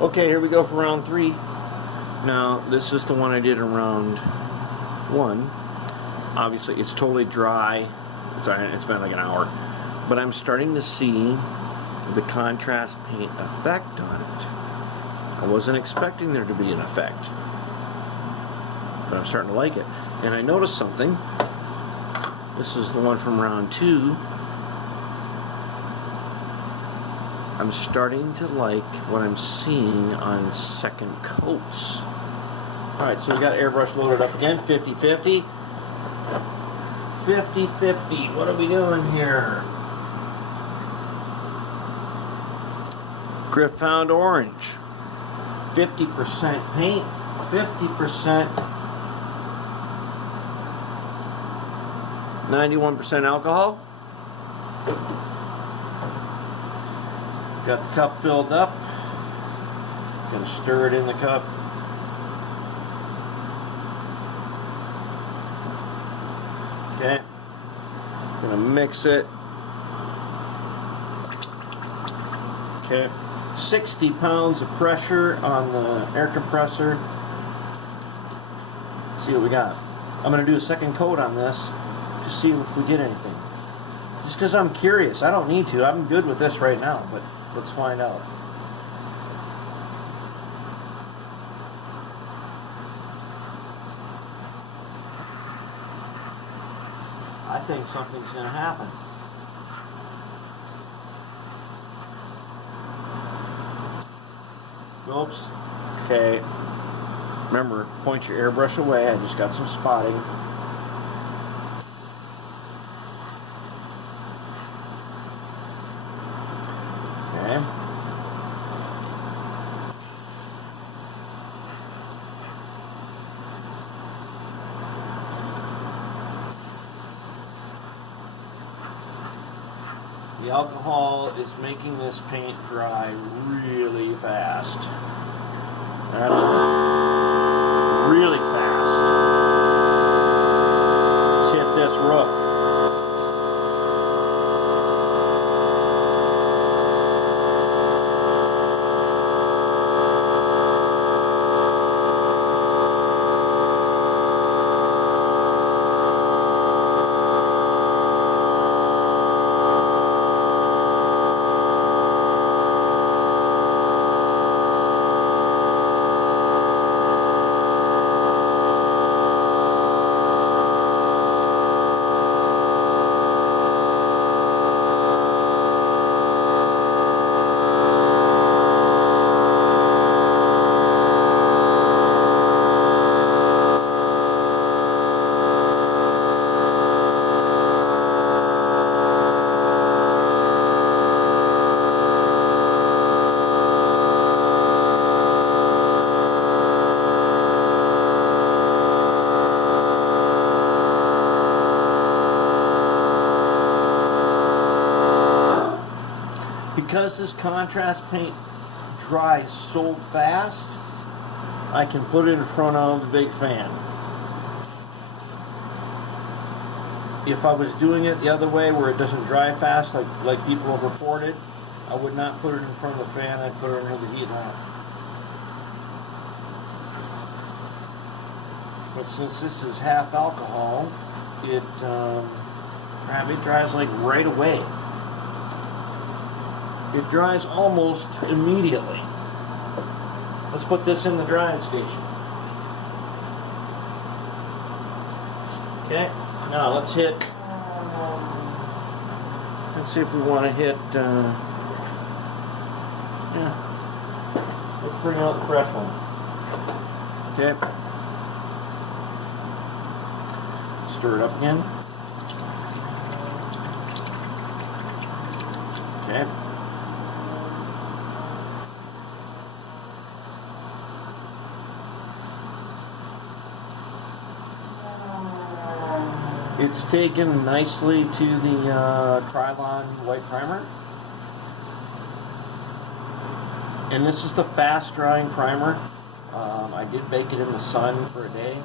Okay, here we go for round 3. Now, this is the one I did in round 1. Obviously, it's totally dry. It's been like an hour. But I'm starting to see the contrast paint effect on it. I wasn't expecting there to be an effect, but I'm starting to like it. And I noticed something. This is the one from round 2. I'm starting to like what I'm seeing on second coats. Alright, so we got airbrush loaded up again, 50-50. 50-50, what are we doing here? Griphound orange. 50% paint, 50%, 91% alcohol. Got the cup filled up. Gonna stir it in the cup. Okay. Gonna mix it. Okay. 60 pounds of pressure on the air compressor. Let's see what we got. I'm gonna do a second coat on this to see if we get anything. Just because I'm curious. I don't need to. I'm good with this right now, but let's find out. I think something's going to happen. Oops. Okay. Remember, point your airbrush away. I just got some spotting. Okay. The alcohol is making this paint dry really fast. Really fast. Let's hit this roof. Because this contrast paint dries so fast, I can put it in front of the big fan. If I was doing it the other way where it doesn't dry fast like people have reported, I would not put it in front of the fan, I'd put it under the heat lamp. But since this is half alcohol, it dries like right away. It dries almost immediately. Let's put this in the drying station. Okay, now let's see if we want to hit, yeah, let's bring out the fresh one. Okay. Stir it up again. Okay. It's taken nicely to the Krylon white primer. And this is the fast drying primer. I did bake it in the sun for a day.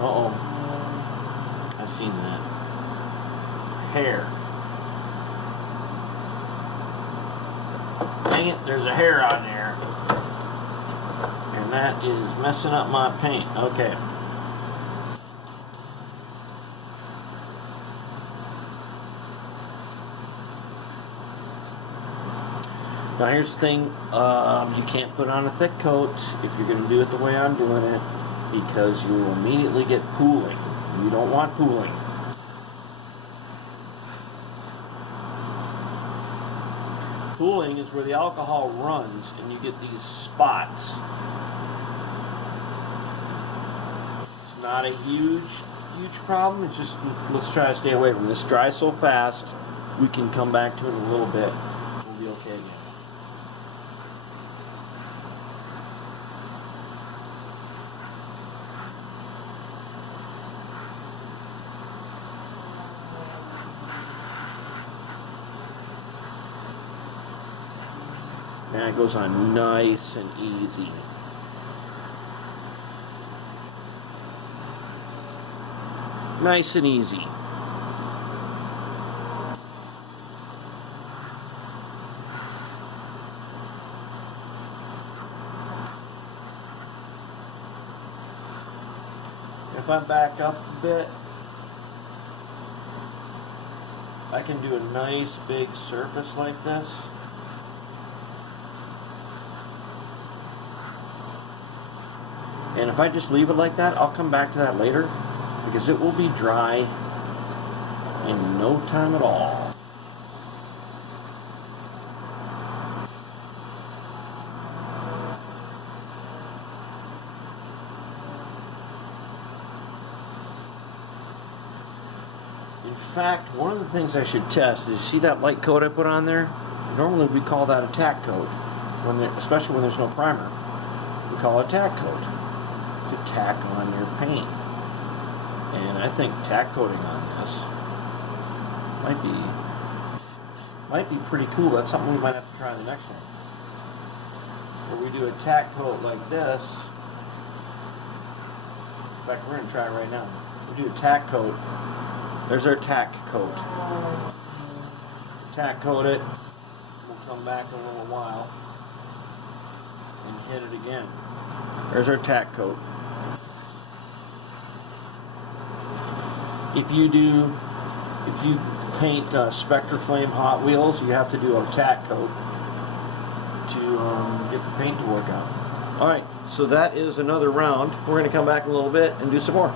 Uh-oh. I've seen that. hair. Dang it, there's a hair on there. And that is messing up my paint. Okay. Now here's the thing, you can't put on a thick coat if you're going to do it the way I'm doing it, because you will immediately get pooling. You don't want pooling. Pooling is where the alcohol runs and you get these spots. It's not a huge problem. It's just, let's try to stay away from this. Dries so fast, we can come back to it in a little bit. We'll be okay again. And it goes on nice and easy. Nice and easy. If I back up a bit, I can do a nice big surface like this. And if I just leave it like that, I'll come back to that later, because it will be dry in no time at all. In fact, one of the things I should test is, see that light coat I put on there? Normally we call that a tack coat, especially when there's no primer. We call it tack coat, to tack on your paint. And I think tack coating on this might be pretty cool. That's something we might have to try the next one, where we do a tack coat like this. In fact, we're going to try it right now. We do a tack coat. There's our tack coat. Tack coat it. We'll come back in a little while and hit it again. There's our tack coat. If you paint Spectre Flame Hot Wheels, you have to do a tack coat to get the paint to work out. Alright, so that is another round. We're going to come back in a little bit and do some more.